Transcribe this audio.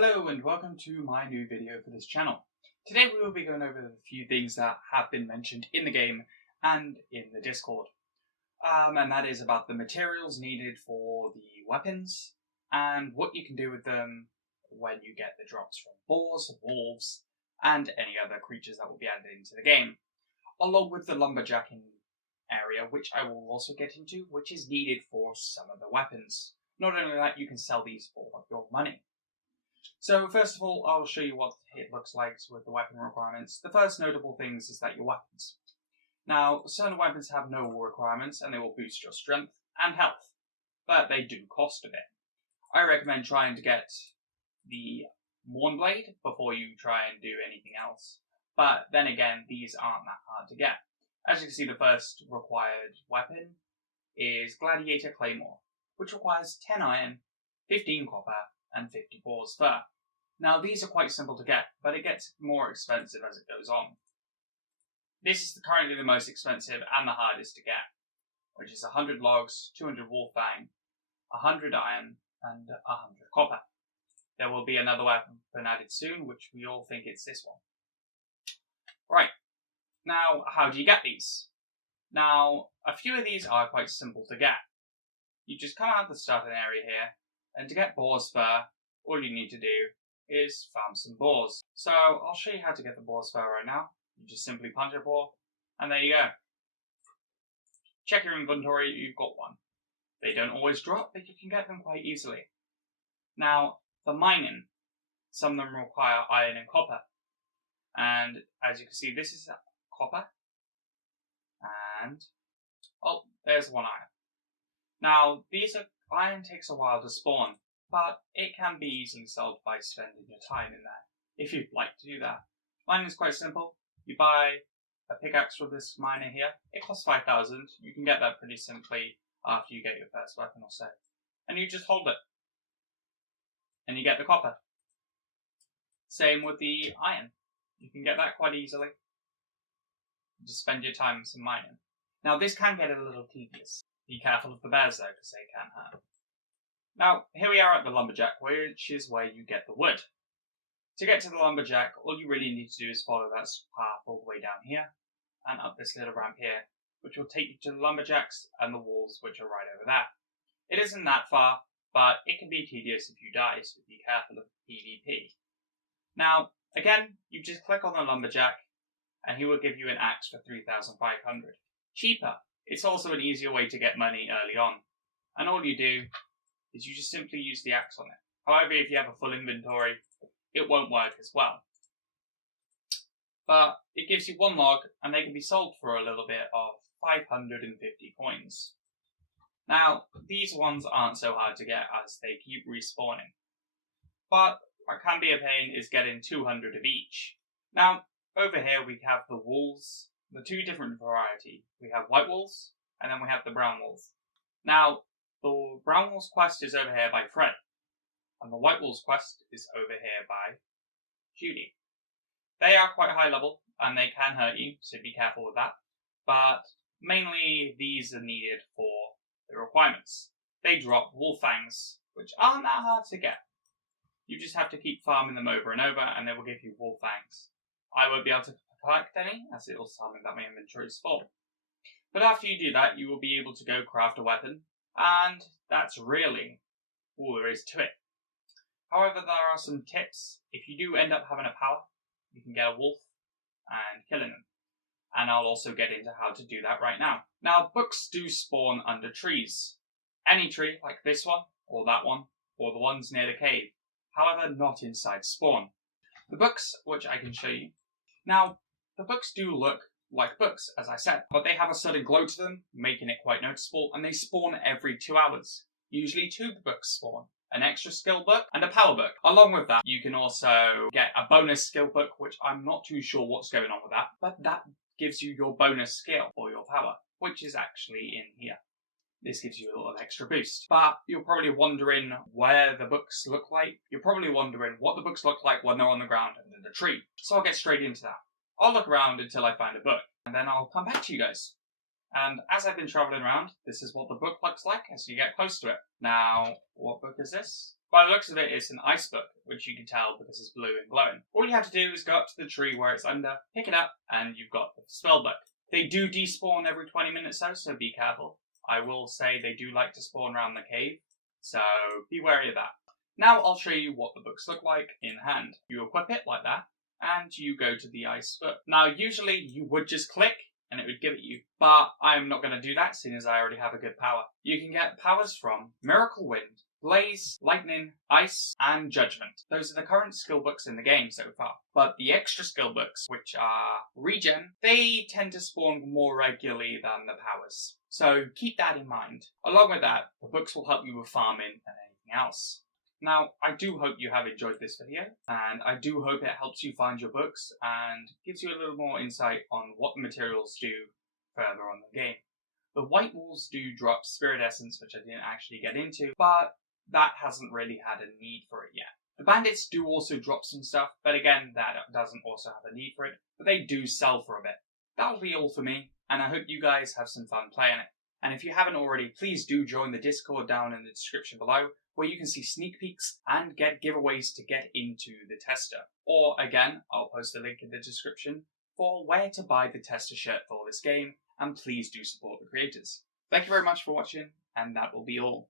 Hello and welcome to my new video for this channel. Today we will be going over a few things that have been mentioned in the game and in the Discord. And that is about the materials needed for the weapons and what you can do with them when you get the drops from boars, wolves, and any other creatures that will be added into the game. Along with the lumberjacking area, which I will also get into, which is needed for some of the weapons. Not only that, you can sell these for your money. So first of all, I'll show you what it looks like with the weapon requirements. The first notable things is that your weapons. Now, certain weapons have no requirements and they will boost your strength and health, but they do cost a bit. I recommend trying to get the Mournblade before you try and do anything else. But then again, these aren't that hard to get. As you can see, the first required weapon is Gladiator Claymore, which requires 10 iron, 15 copper, and 50 boar's fur. Now these are quite simple to get, but it gets more expensive as it goes on. This is currently the most expensive and the hardest to get, which is 100 logs, 200 wolf fang, 100 iron, and 100 copper. There will be another weapon added soon, which we all think it's this one. Right, now how do you get these? Now, a few of these are quite simple to get. You just come out of the starting area here, and to get boar's fur, all you need to do is farm some boars. So I'll show you how to get the boar's fur right now. You just simply punch a boar, and there you go. Check your inventory, you've got one. They don't always drop, but you can get them quite easily. Now, the mining, some of them require iron and copper. And as you can see, this is copper. And, oh, there's one iron. Now, iron takes a while to spawn, but it can be easily sold by spending your time in there, if you'd like to do that. Mining is quite simple. You buy a pickaxe from this miner here. It costs 5,000. You can get that pretty simply after you get your first weapon or so. And you just hold it. And you get the copper. Same with the iron. You can get that quite easily. Just spend your time in some mining. Now this can get a little tedious. Be careful of the bears though, because they can hurt. Now, here we are at the lumberjack, which is where you get the wood. To get to the lumberjack, all you really need to do is follow that path all the way down here, and up this little ramp here, which will take you to the lumberjacks and the walls, which are right over there. It isn't that far, but it can be tedious if you die, so be careful of PvP. Now, again, you just click on the lumberjack, and he will give you an axe for 3,500. Cheaper. It's also an easier way to get money early on. And all you do is you just simply use the axe on it. However, if you have a full inventory, it won't work as well. But it gives you one log, and they can be sold for a little bit of 550 coins. Now, these ones aren't so hard to get as they keep respawning. But what can be a pain is getting 200 of each. Now, over here we have the wolves. The two different variety. We have white wolves, and then we have the brown wolves. Now, the brown wolves quest is over here by Fred, and the white wolves quest is over here by Judy. They are quite high level, and they can hurt you, so be careful with that. But mainly these are needed for the requirements. They drop wolf fangs, which aren't that hard to get. You just have to keep farming them over and over, and they will give you wolf fangs. I won't be able to collect any, as it will tell me that my inventory is full. But after you do that, you will be able to go craft a weapon, and that's really all there is to it. However, there are some tips. If you do end up having a power, you can get a wolf and killing them. And I'll also get into how to do that right now. Now, books do spawn under trees. Any tree, like this one, or that one, or the ones near the cave. However, not inside spawn. The books, which I can show you. Now, the books do look like books, as I said, but they have a certain glow to them, making it quite noticeable, and they spawn every 2 hours. Usually 2 books spawn. An extra skill book and a power book. Along with that, you can also get a bonus skill book, which I'm not too sure what's going on with that, but that gives you your bonus skill for your power, which is actually in here. This gives you a little extra boost. But you're probably wondering where the books look like. You're probably wondering what the books look like when they're on the ground under the tree. So I'll get straight into that. I'll look around until I find a book, and then I'll come back to you guys. And as I've been travelling around, this is what the book looks like as you get close to it. Now, what book is this? By the looks of it, it's an ice book, which you can tell because it's blue and glowing. All you have to do is go up to the tree where it's under, pick it up, and you've got the spell book. They do despawn every 20 minutes though, so be careful. I will say they do like to spawn around the cave, so be wary of that. Now I'll show you what the books look like in hand. You equip it like that, and you go to the ice book. Now usually you would just click, and it would give it you. But I'm not going to do that, seeing as I already have a good power. You can get powers from Miracle Wind, Blaze, Lightning, Ice, and Judgment. Those are the current skill books in the game so far. But the extra skill books, which are Regen, they tend to spawn more regularly than the powers. So keep that in mind. Along with that, the books will help you with farming and anything else. Now, I do hope you have enjoyed this video, and I do hope it helps you find your books and gives you a little more insight on what the materials do further on the game. The White Walls do drop Spirit Essence, which I didn't actually get into, but that hasn't really had a need for it yet. The Bandits do also drop some stuff, but again, that doesn't also have a need for it, but they do sell for a bit. That'll be all for me, and I hope you guys have some fun playing it. And if you haven't already, please do join the Discord down in the description below, where you can see sneak peeks and get giveaways to get into the tester. Or again, I'll post a link in the description for where to buy the tester shirt for this game, and please do support the creators. Thank you very much for watching, and that will be all.